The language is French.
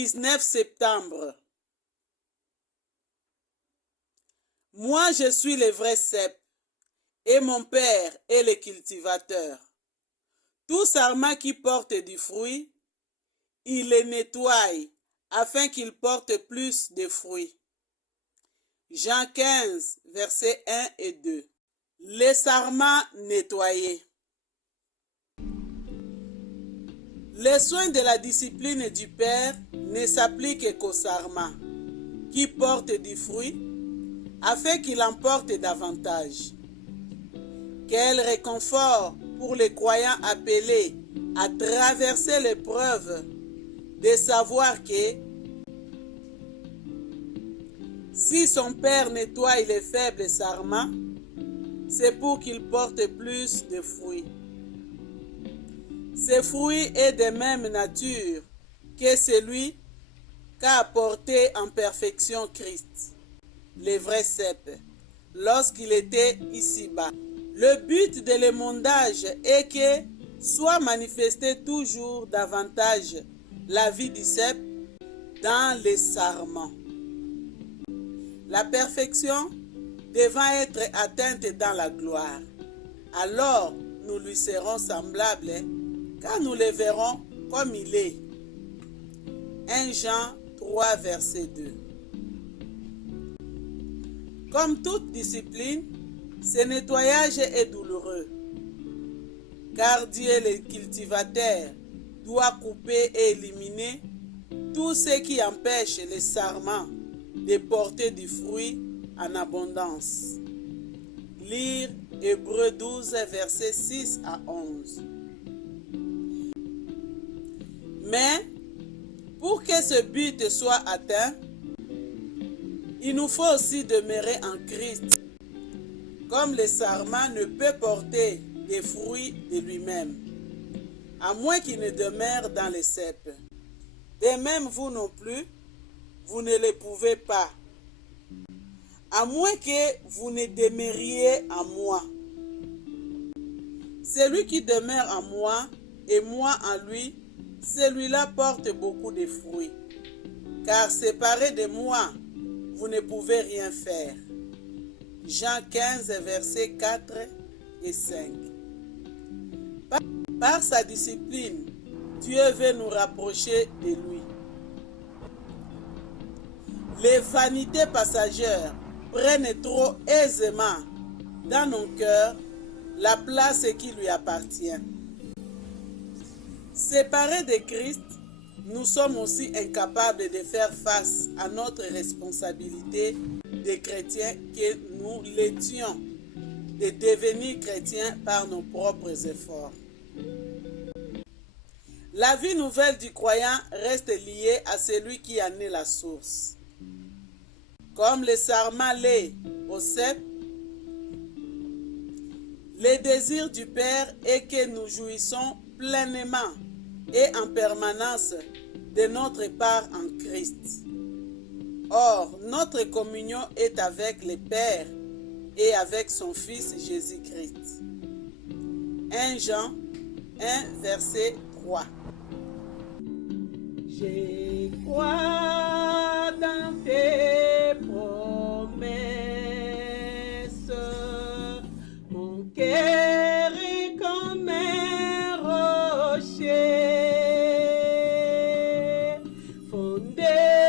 19 septembre. Moi, je suis le vrai cep et mon père est le cultivateur. Tout sarment qui porte du fruit, il les nettoie afin qu'il porte plus de fruits. Jean 15, versets 1 et 2. Les sarments nettoyés. Les soins de la discipline du Père ne s'appliquent qu'aux sarments qui portent du fruit afin qu'il en porte davantage. Quel réconfort pour les croyants appelés à traverser l'épreuve de savoir que si son Père nettoie les faibles sarments, c'est pour qu'ils portent plus de fruits. Ce fruit est de même nature que celui qu'a apporté en perfection Christ, le vrai cep, lorsqu'il était ici-bas. Le but de l'émondage est que soit manifesté toujours davantage la vie du cep dans les sarments. La perfection devant être atteinte dans la gloire. Alors nous lui serons semblables, car nous le verrons comme il est. 1 Jean 3, verset 2. Comme toute discipline, ce nettoyage est douloureux, car Dieu le cultivateur doit couper et éliminer tout ce qui empêche les sarments de porter du fruit en abondance. Lire Hébreux 12, versets 6 à 11. Mais, pour que ce but soit atteint, il nous faut aussi demeurer en Christ, comme le sarment ne peut porter des fruits de lui-même, à moins qu'il ne demeure dans les cep. De même, vous non plus, vous ne le pouvez pas, à moins que vous ne demeuriez en moi. Celui qui demeure en moi et moi en lui, celui-là porte beaucoup de fruits, car séparé de moi, vous ne pouvez rien faire. Jean 15, versets 4 et 5. Par sa discipline, Dieu veut nous rapprocher de lui. Les vanités passagères prennent trop aisément dans nos cœurs la place qui lui appartient. Séparés de Christ, nous sommes aussi incapables de faire face à notre responsabilité de chrétiens que nous l'étions, de devenir chrétiens par nos propres efforts. La vie nouvelle du croyant reste liée à celui qui en est la source. Comme le sarment l'est au cep, le désir du Père est que nous jouissons pleinement et en permanence de notre part en Christ. Or, notre communion est avec le Père et avec son Fils Jésus-Christ. 1 Jean 1, verset 3. Je crois dans tes promesses, mon cœur est comme un rocher, fondé